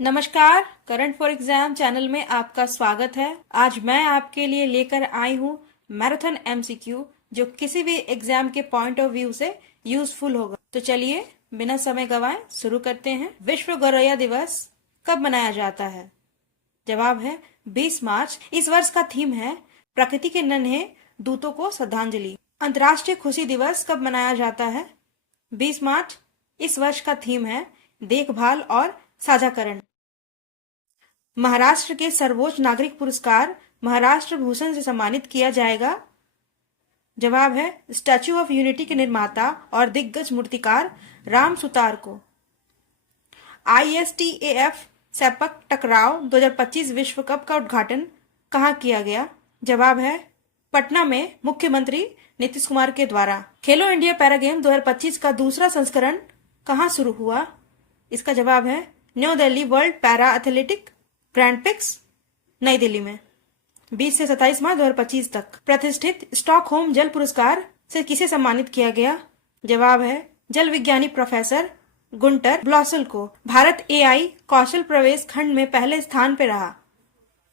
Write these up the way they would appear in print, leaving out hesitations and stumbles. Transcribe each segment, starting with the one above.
नमस्कार, current for exam channel में आपका स्वागत है। आज मैं आपके लिए लेकर आई हूँ मैराथन एमसीक्यू जो किसी भी एग्जाम के पॉइंट ऑफ व्यू से यूजफुल होगा। तो चलिए बिना समय गवाए शुरू करते हैं। विश्व गौरैया दिवस कब मनाया जाता है? जवाब है 20 मार्च। इस वर्ष का थीम है प्रकृति के नन्हे दूतों को श्रद्धांजलि। अंतर्राष्ट्रीय खुशी दिवस कब मनाया जाता है? 20 मार्च। इस वर्ष का थीम है देखभाल और साझाकरण। महाराष्ट्र के सर्वोच्च नागरिक पुरस्कार महाराष्ट्र भूषण से सम्मानित किया जाएगा। जवाब है स्टैच्यू ऑफ यूनिटी के निर्माता और दिग्गज मूर्तिकार राम सुतार को। ISTAF सेपक टकराव 2025 विश्व कप का उद्घाटन कहाँ किया गया? जवाब है पटना में मुख्यमंत्री नीतीश कुमार के द्वारा। खेलो इंडिया पैरा गेम 2025 का दूसरा संस्करण कहाँ शुरू हुआ? इसका जवाब है new Delhi world para athletic grand pics, नई दिल्ली में 20 से 27 मार्च 2025 तक। प्रतिष्ठित स्टॉकहोम जल पुरस्कार से किसे सम्मानित किया गया? जवाब है जल विज्ञानी प्रोफेसर गुंटर ब्लॉसल को। भारत AI कौशल प्रवेश खंड में पहले स्थान पर रहा।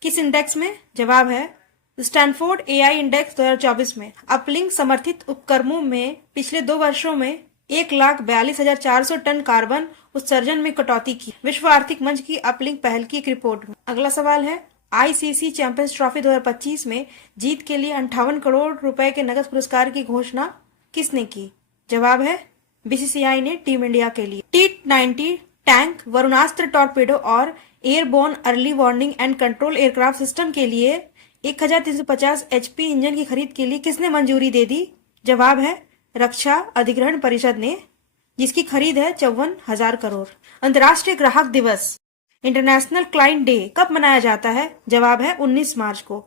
किस इंडेक्स में? जवाब है स्टैनफोर्ड AI इंडेक्स 2024 में। अपलिंक समर्थित उपक्रमों में पिछले 2 वर्षों में 1,42,400 टन कार्बन उत्सर्जन में कटौती की। विश्व आर्थिक मंच की अपलिंक पहल की एक रिपोर्ट में। अगला सवाल है ICC चैंपियंस ट्रॉफी 2025 में जीत के लिए 58 करोड़ रुपए के नकद पुरस्कार की घोषणा किसने की? जवाब है BCCI ने टीम इंडिया के लिए। T-90 टैंक, वरुणास्त्र टॉर्पेडो और airborne early warning and control aircraft system के लिए 1350 HP इंजन की खरीद के लिए किसने मंजूरी दे दी? जवाब है रक्षा अधिग्रहण परिषद ने, जिसकी खरीद है 54,000 करोड़। अंतर्राष्ट्रीय ग्राहक दिवस इंटरनेशनल क्लाइंट डे कब मनाया जाता है? जवाब है 19 मार्च को।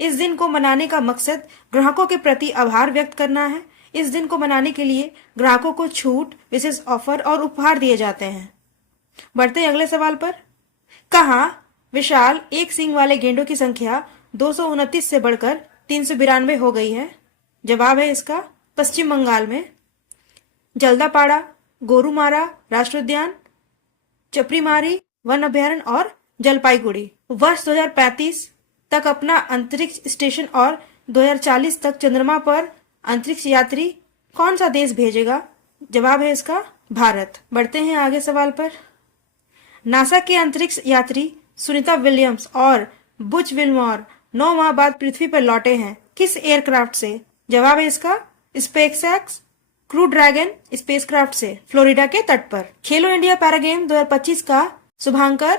इस दिन को मनाने का मकसद ग्राहकों के प्रति आभार व्यक्त करना है। इस दिन को मनाने के लिए ग्राहकों को छूट, विशेष ऑफर और उपहार दिए जाते हैं। बढ़ते हैं अगले सवाल पर। कहाँ विशाल एक सींग वाले गेंडों की संख्या 229 से बढ़कर 392 हो गई है? जवाब है इसका पश्चिम बंगाल में। जल्दापाड़ा, गोरुमारा राष्ट्रीय उद्यान, चपरीमारी वन अभ्यारण्य और जलपाईगुड़ी। वर्ष 2035 तक अपना अंतरिक्ष स्टेशन और 2040 तक चंद्रमा पर अंतरिक्ष यात्री कौन सा देश भेजेगा? जवाब है इसका भारत। बढ़ते हैं आगे सवाल पर। नासा के अंतरिक्ष यात्री सुनीता विलियम्स और बुच विल्मोर 9 माह बाद पृथ्वी पर लौटे हैं। किस एयरक्राफ्ट से? जवाब है इसका स्पेसएक्स क्रू ड्रैगन स्पेसक्राफ्ट से, फ्लोरिडा के तट पर। खेलो इंडिया पैरा गेम 2025 का शुभांकर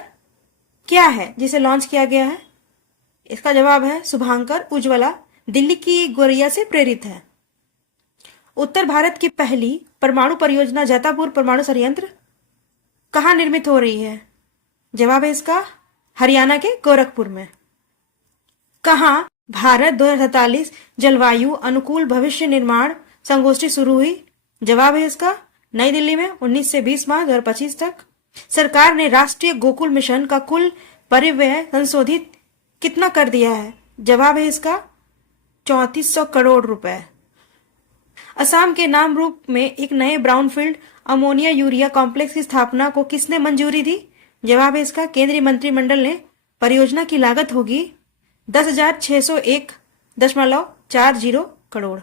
क्या है जिसे लॉन्च किया गया है? इसका जवाब है शुभांकर उज्ज्वला, दिल्ली की गौरैया से प्रेरित है। उत्तर भारत की पहली परमाणु परियोजना जैतापुर परमाणु संयंत्र कहाँ निर्मित हो रही है? जवाब है इसका हरियाणा के गोरखपुर में। कहाँ भारत 2047 जलवायु अनुकूल भविष्य निर्माण संगोष्ठी शुरू हुई? जवाब है इसका नई दिल्ली में 19 से 20 मार्च 2025 तक। सरकार ने राष्ट्रीय गोकुल मिशन का कुल परिव्यय संशोधित कितना कर दिया है? जवाब है इसका 3400 करोड़ रुपए। असम के नामरूप में एक नए ब्राउनफील्ड अमोनिया यूरिया कॉम्प्लेक्स की स्थापना को किसने मंजूरी दी? जवाब है इसका केंद्रीय मंत्रिमंडल ने। परियोजना की लागत होगी 10,601.40 करोड़।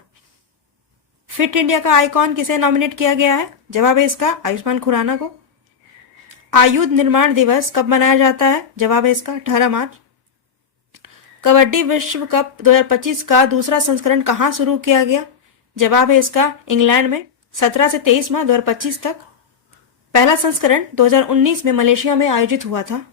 फिट इंडिया का आइकॉन किसे नॉमिनेट किया गया है? जवाब है इसका आयुष्मान खुराना को। आयुध निर्माण दिवस कब मनाया जाता है? जवाब है इसका 18 मार्च। कबड्डी विश्व कप 2025 का दूसरा संस्करण कहाँ शुरू किया गया? जवाब है इसका इंग्लैंड में 17 से 23 मार्च 2025 तक। पहला संस्करण 2019 में मलेशिया में आयोजित हुआ था।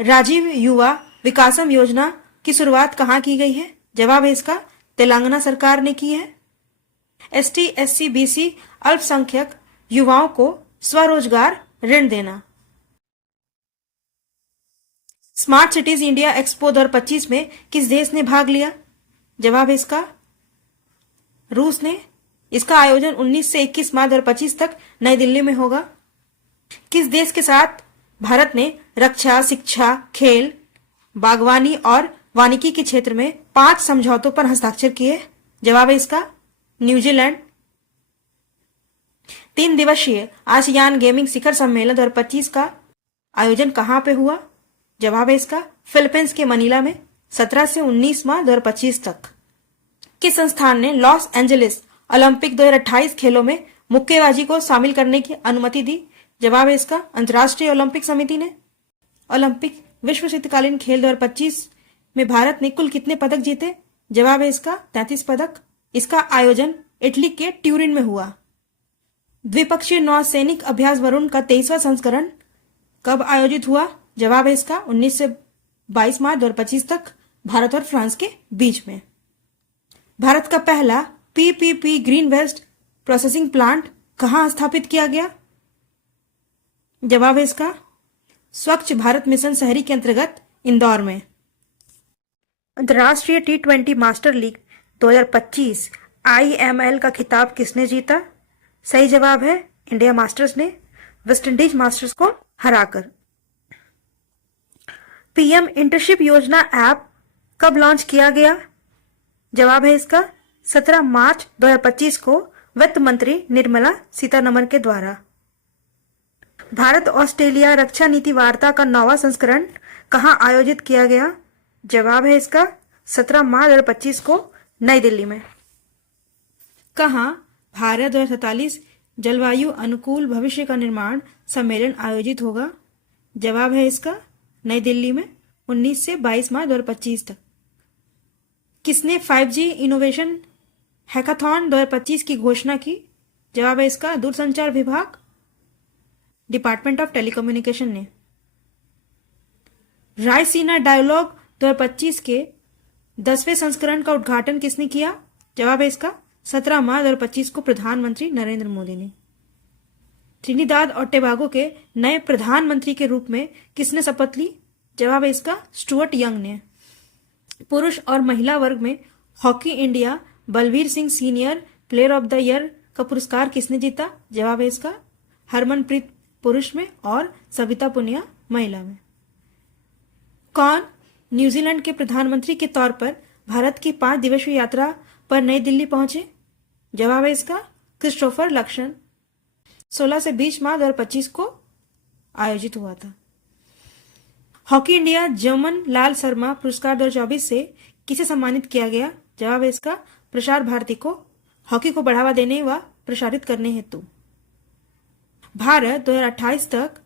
राजीव युवा विकासम योजना की शुरुआत कहाँ की गई है? जवाब है इसका तेलंगाना सरकार ने की है। ST SC BC अल्पसंख्यक युवाओं को स्वरोजगार ऋण देना। स्मार्ट सिटीज इंडिया एक्सपो 2025 में किस देश ने भाग लिया? जवाब है इसका रूस ने। इसका आयोजन 19 से 21 मार्च 2025 तक नई दिल्ली में होगा। किस देश के साथ भारत ने रक्षा, शिक्षा, खेल, बागवानी और वानिकी के क्षेत्र में 5 समझौतों पर हस्ताक्षर किए? जवाब है इसका न्यूजीलैंड। 3 दिवसीय आसियान गेमिंग शिखर सम्मेलन 2025 का आयोजन कहाँ पे हुआ? जवाब है इसका फिलीपींस के मनीला में 17 से 19 मार्च 2025 तक। किस संस्थान ने लॉस एंजलिस ओलंपिक 2028 खेलों में मुक्केबाजी को शामिल करने की अनुमति दी? जवाब है इसका अंतर्राष्ट्रीय ओलंपिक समिति ने। ओलंपिक विश्व शीतकालीन खेल 2025 में भारत ने कुल कितने पदक जीते? जवाब है इसका 33 पदक। इसका आयोजन इटली के ट्यूरिन में हुआ। द्विपक्षीय नौसैनिक अभ्यास वरुण का 23वां संस्करण कब आयोजित हुआ? जवाब है इसका 19 से 22 मार्च 2025 तक भारत और फ्रांस के बीच में। भारत का पहला PPP green waste processing plant कहां स्थापित किया गया? जवाब है इसका स्वच्छ भारत मिशन शहरी के अंतर्गत इंदौर में। अंतर्राष्ट्रीय T20 मास्टर लीग 2025 IML का खिताब किसने जीता? सही जवाब है इंडिया मास्टर्स ने वेस्टइंडीज मास्टर्स को हराकर। पीएम इंटर्नशिप योजना ऐप कब लॉन्च किया गया? जवाब है इसका 17 मार्च 2025 को वित्त मंत्री निर्मला सीतारमण के द्वारा। भारत ऑस्ट्रेलिया रक्षा नीति वार्ता का 9वां संस्करण कहां आयोजित किया गया? जवाब है इसका 17 मार्च 2025 को नई दिल्ली में। कहां भारत 2047 जलवायु अनुकूल भविष्य का निर्माण सम्मेलन आयोजित होगा? जवाब है इसका नई दिल्ली में 19 से 22 मार्च 2025 तक। किसने 5G इनोवेशन हैकाथॉन 2025 की घोषणा की? जवाब है इसका दूरसंचार विभाग डिपार्टमेंट ऑफ टेलीकम्युनिकेशन ने। रायसीना डायलॉग 2025 के 10वें संस्करण का उद्घाटन किसने किया? जवाब है इसका 17 मार्च 2025 को प्रधानमंत्री नरेंद्र मोदी ने। त्रिनिदाद और टोबैगो के नए प्रधानमंत्री के रूप में किसने शपथ ली? जवाब है इसका स्टुअर्ट यंग ने। पुरुष और महिला वर्ग में hockey India Balbir Singh senior player of the year का पुरस्कार किसने जीता? जवाब है इसका हरमनप्रीत पुरुष में और सविता पुनिया महिला में। कौन न्यूजीलैंड के प्रधानमंत्री के तौर पर भारत की 5 दिवसीय यात्रा पर नई दिल्ली पहुंचे? जवाब है इसका क्रिस्टोफर लक्सन। 16 से 20 मार्च 2025 को आयोजित हुआ था। Hockey India German Lal Sharma पुरस्कार 2024 से किसे सम्मानित किया गया? जवाब है इसका प्रसार भारती को हॉकी को बढ़ावा देने व प्रसारित करने हेतु। भारत 2028 तक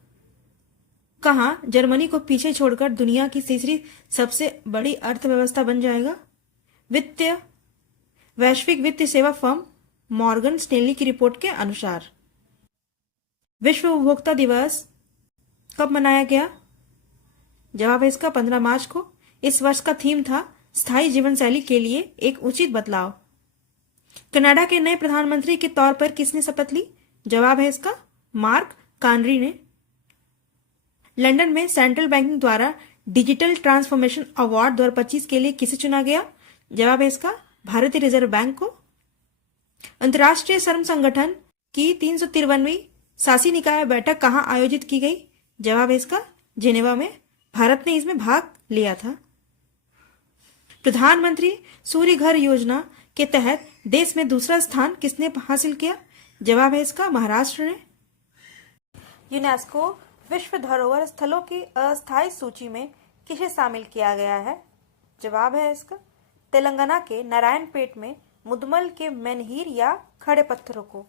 कहां जर्मनी को पीछे छोड़कर दुनिया की तीसरी सबसे बड़ी अर्थव्यवस्था बन जाएगा? वैश्विक वित्तीय सेवा फर्म मॉर्गन स्टैनली की रिपोर्ट के अनुसार। विश्व उपभोक्ता दिवस कब मनाया गया? जवाब है इसका 15 मार्च को। इस वर्ष का थीम था स्थायी जीवन शैली के लिए एक उचित बदलाव। कनाडा के नए प्रधानमंत्री के तौर पर किसने शपथ ली? जवाब है इसका मार्क कार्नी ने। लंदन में सेंट्रल बैंकिंग द्वारा डिजिटल ट्रांसफॉर्मेशन अवार्ड 2025 के लिए किसे चुना गया? जवाब है इसका भारतीय रिजर्व बैंक को। अंतर्राष्ट्रीय श्रम संगठन की 353वीं शासी निकाय बैठक कहां आयोजित की गई? जवाब है इसका जेनेवा में। भारत ने इसमें भाग लिया था। प्रधानमंत्री सूर्य घर योजना के तहत देश में दूसरा स्थान किसने हासिल किया? जवाब है इसका महाराष्ट्र ने। यूनेस्को विश्व धरोहर स्थलों की अस्थायी सूची में किसे शामिल किया गया है? जवाब है इसका तेलंगाना के नारायणपेट में मुदमल के मेनहीर या खड़े पत्थरों को।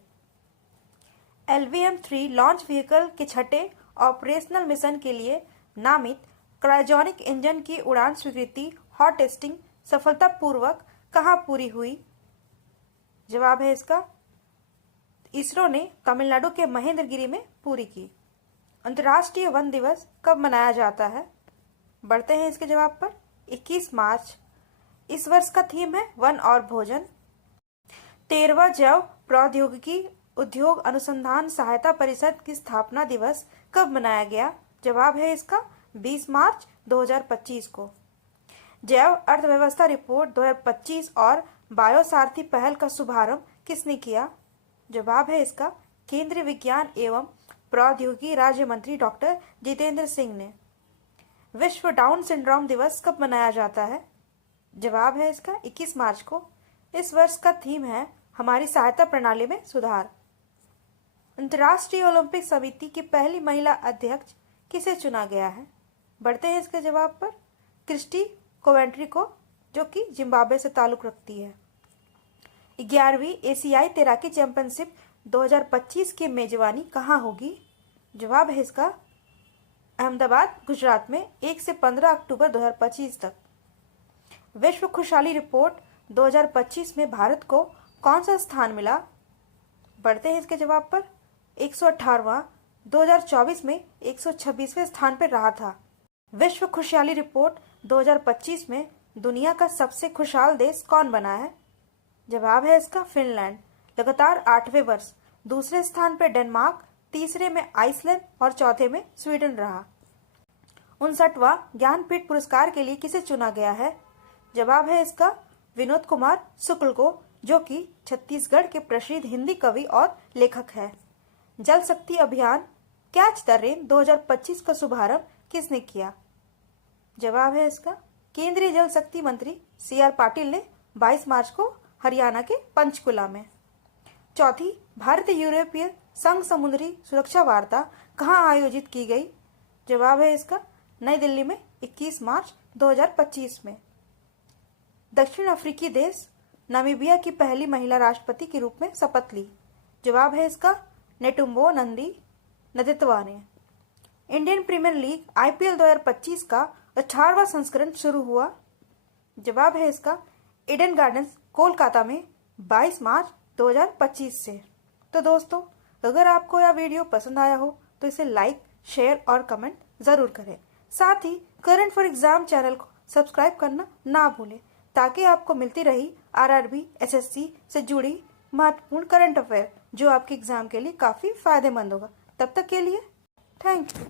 LVM-3 लॉन्च व्हीकल के छठे ऑपरेशनल मिशन के लिए नामित क्रायोजेनिक इंजन की उड़ान स्वीकृति हॉट टेस्टिंग सफलतापूर्वक कहां पूरी हुई? जवाब है इसका इसरो ने तमिलनाडु के महेंद्रगिरी में पूरी की। अंतर्राष्ट्रीय वन दिवस कब मनाया जाता है? बढ़ते हैं इसके जवाब पर। 21 मार्च। इस वर्ष का थीम है वन और भोजन। 13वां जैव प्रौद्योगिकी उद्योग अनुसंधान सहायता परिषद की स्थापना दिवस कब मनाया गया? जवाब है इसका 20 मार्च 2025 को। जैव अर्थव्यवस्था रिपोर्ट 2025 और बायोसारथी पहल का शुभारंभ किसने किया? जवाब है इसका केंद्रीय विज्ञान एवं प्रौद्योगिकी राज्य मंत्री डॉक्टर जितेंद्र सिंह ने। विश्व डाउन सिंड्रोम दिवस कब मनाया जाता है? जवाब है इसका 21 मार्च को। इस वर्ष का थीम है हमारी सहायता प्रणाली में सुधार। अंतर्राष्ट्रीय ओलंपिक समिति की पहली महिला अध्यक्ष किसे चुना गया है? बढ़ते हैं इसके जवाब पर। क्रिस्टी कोवेंट्री को, जो कि जिम्बाब्वे से ताल्लुक रखती है। 11वीं एशियाई तैराकी चैंपियनशिप 2025 की मेजबानी कहाँ होगी? जवाब है इसका अहमदाबाद, गुजरात में 1 से 15 अक्टूबर 2025 तक। विश्व खुशहाली रिपोर्ट 2025 में भारत को कौन सा स्थान मिला? बढ़ते हैं इसके जवाब पर। 118वां, 2024 में 126वें स्थान पर रहा था। विश्व खुशहाली रिपोर्ट 2025 में दुनिया का सबसे खुशहाल देश कौन बना है? जवाब है इसका फिनलैंड, लगातार 8वें वर्ष। दूसरे स्थान पर डेनमार्क, तीसरे में आइसलैंड और चौथे में स्वीडन रहा। 59वां ज्ञानपीठ पुरस्कार के लिए किसे चुना गया है? जवाब है इसका विनोद कुमार शुक्ल को, जो कि छत्तीसगढ़ के प्रसिद्ध हिंदी कवि और लेखक है। जल शक्ति अभियान कैच द रेन 2025 का शुभारंभ किसने किया? जवाब है इसका केंद्रीय जल शक्ति मंत्री CR पाटिल ने 22 मार्च को हरियाणा के पंचकुला में। चौथी भारतीय यूरोपीय संघ समुद्री सुरक्षा वार्ता कहाँ आयोजित की गई? जवाब है इसका नई दिल्ली में 21 मार्च 2025 में। दक्षिण अफ्रीकी देश नामीबिया की पहली महिला राष्ट्रपति के रूप में शपथ ली। जवाब है इसका नेटुम्बो नंदी नदित्वा ने। इंडियन प्रीमियर लीग IPL 2025 का 18वां संस्करण शुरू हुआ। जवाब है इसका ईडन गार्डन्स कोलकाता में 22 मार्च 2025 से। तो दोस्तों, अगर आपको यह वीडियो पसंद आया हो तो इसे लाइक, शेयर और कमेंट जरूर करें। साथ ही करंट फॉर एग्जाम चैनल को सब्सक्राइब करना ना भूलें, ताकि आपको मिलती रही RRB SSC से जुड़ी महत्वपूर्ण करंट अफेयर, जो आपके एग्जाम के लिए काफी फायदेमंद होगा। तब तक के लिए थैंक यू।